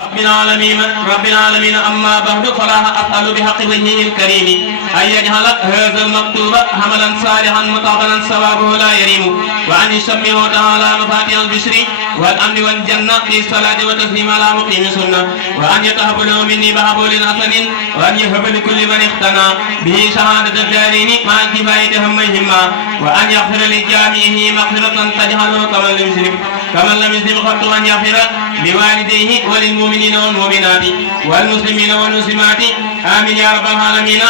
رب العالمين أما بعد فلا أسأل بحق وجهه الكريم أن يجعل هذا المكتوب حملا صالحا متقبلا ثوابه لا يريم وأن يشمه تعالى مفاتيح البشر والأمن والجنة في الصلاة والتسليم على مقيم سنة وأن يتهب له مني بحبول حسن وأن يهب لكل من اقتنى به شهادة الدارين مع كفاية هميهما وأن يغفر لجامعه مغفرة تجعله كمن لم يسلم خط أن يغفر لوالديه وللمؤمنين والمؤمنات والمسلمين والمسلمات آمين يا رب العالمين.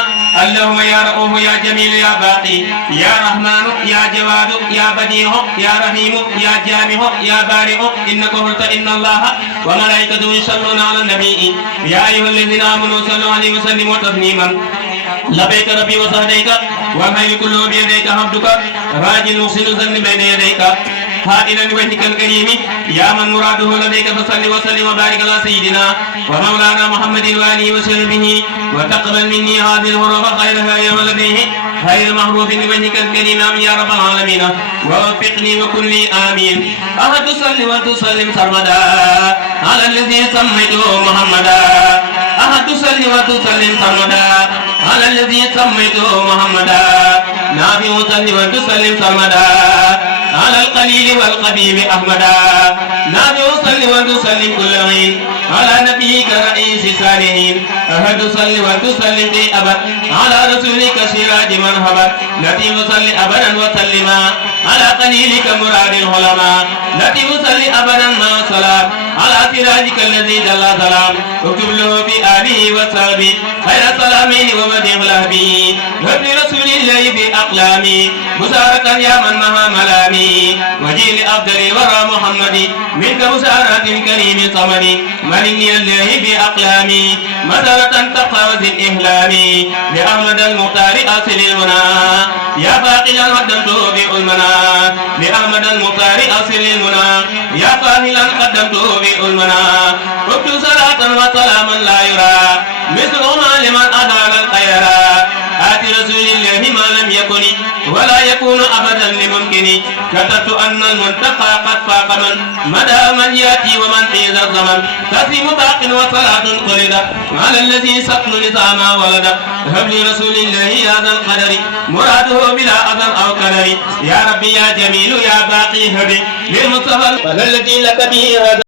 اللهم يا رؤوف يا جميل يا باقي يا رحمن يا جواد يا بديع يا رحيم يا جامع يا بارئ إنك قلت إن الله وملائكته يصلون على النبي يا أيها الذين آمنوا صلوا عليه وسلموا تسليما. لبيك ربي وسعديك والخير كله بيديك عبدك راجل محسن ذنب بين يديك هادنا لوجهك الكريم يا من مراده لديك فصل وسلم وبارك على سيدنا ومولانا محمد وآله وصحبه وتقبل مني هذه الحروف خيرها يا ولديه خير محروف لوجهك الكريم آمين يا رب العالمين. ووفقني وكن لي آمين. أحد تصلي وتسلم سرمدا على الذي سميته محمدا. أحد تصلي وتسلم سرمدا على الذي سميته محمدا. نافع تصلي وتسلم سرمدا على القليل والقبيب أحمدا. نافع صل وتسلم كل حين على نبيك رئيس الصالحين. أحد صل وتسلم في أبد على رسولك سراج من هبت. لطيف صل أبدا وسلما على قليلك مراد العلماء. لطيف صل أبدا مع الصلاة على سراجك الذي جل سلام. اكتب له في آله وصحبه خير سلامين ومدح لهبي. وابن رسول الله في أقلامي مساركا يا من مها ملامي. وجيل أفضل الورى محمد منك مسارات كريم صمد. ملني الله بأقلامي مسارة تقوى ذي الإهلام. لأحمد المختار أصل المنى يا باقيا قدمت بألمنا. لأحمد المختار أصل المنى يا فاهلا قدمت بألمنا. اكتب صلاة وسلاما لا يرى مثلهما لمن أدعى الخيرا. آت رسول الله ما لم يكن ولا يكون أبدا لممكن. كتبت أن المنتقى قد فاق من مدى من يأتي ومن في ذا الزمن. تسليم باق وصلاة قلدت على الذي سقل نظاما ولدت. هب لرسول الله هذا القدر مراده بلا أذى أو كدر. يا ربي يا جميل يا باقي هب للمصطفى الذي لك به هذا